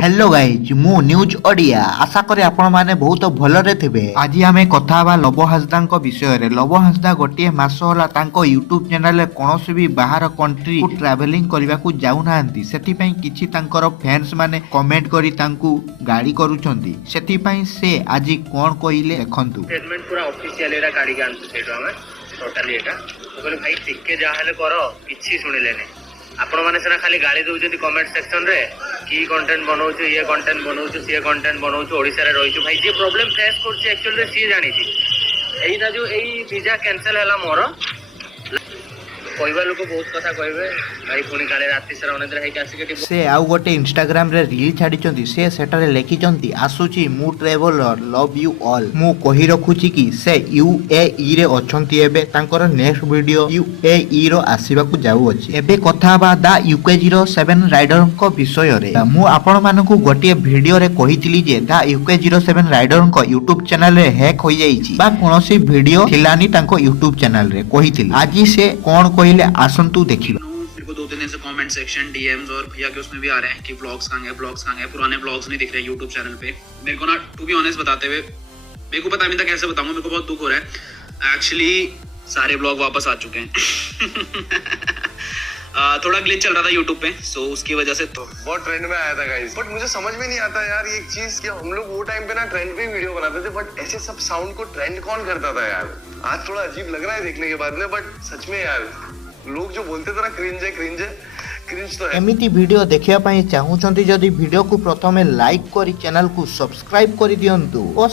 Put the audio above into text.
Hello guys मु news Odia आशा करे आपण माने बहुत भलरे थिबे। आज आमे कथा हवा लव हासदा विषय रे। लव हासदा गोटे मास होला तांको यूट्यूब चैनल रे कोनोसी भी बाहर कंट्री को ट्रैवलिंग करबा को जाउ नाहंती, सेति पई किछि तांकर फैंस माने कमेंट करी तांकू गाड़ी करूछंती। सेति पई से आज कोन कहिले देखंतु। स्टेटमेंट पूरा ऑफिशियल एरा गाड़ी के आंसर सेटो हमें टोटली एटा तो कहले भाई टिके जा हेले करो किछि सुनिले नै। आपण माने सेना खाली गाली दउछथि कमेंट सेक्शन रे की कंटेंट बनाउछु ये कंटेंट बनाउछु से कंटेंट बनाउछु ओडिसा रे रहिछु। भाई जे प्रॉब्लम फेस करछि एक्चुअली सी जानि छी एइना जो एई वीजा कैंसिल हला मोर कहबा लोक बहुत कथा कहबे भाई पुणी काले राति सारा अनेद्र है के आसी के से आउ गोटे इंस्टाग्राम रे रील छाडिचंती। से सेटारे लेखिचंती आसुची मु ट्रैवलर लव यू ऑल। मु कहि रखुची कि से यूएई रे अछंती। एबे तांकर नेक्स्ट वीडियो यूएई रो आसीबा को जाउ अछि। एबे कथा बा दा UK07 राइडर को विषय रे। मु आपण मानकु गोटे वीडियो रे कहितली जे दा UK07 राइडर को YouTube चैनल रे हैक होई जाईची बा कोनोसी वीडियो थिलानी तांको YouTube चैनल रे कहितली। आज से कोन कहिले आसंतु देखिबा। मेरे को 2 दिन से कमेंट सेक्शन डीएम्स और भैया के उसमें भी आ रहे हैं कि व्लॉग्स कहाँ गए पुराने व्लॉग्स नहीं दिख रहे यूट्यूब चैनल पे। मेरे को ना टू बी ऑनेस्ट बताते हुए मेरे को पता नहीं था कैसे बताऊंगा। मेरे को बहुत दुख हो रहा है एक्चुअली। सारे व्लॉग वापस आ चुके हैं थोड़ा ग्लिच चल रहा था यूट्यूब पे, सो उसकी वजह से तो बहुत ट्रेंड में आया था गाइस। बट मुझे समझ में नहीं आता यार ये एक चीज कि हम लोग वो टाइम पे ना ट्रेंड पे वीडियो बनाते थे, बट ऐसे सब साउंड को ट्रेंड कौन करता था यार। आज थोड़ा अजीब लग रहा है देखने के बाद में, बट सच में यार लोग जो बोलते थे ना क्रिंज है क्रिंज तो है। एमिति वीडियो देखिया पई चाहूचंती जदी वीडियो को प्रथमे लाइक करी चैनल को सब्सक्राइब करी दियंतु और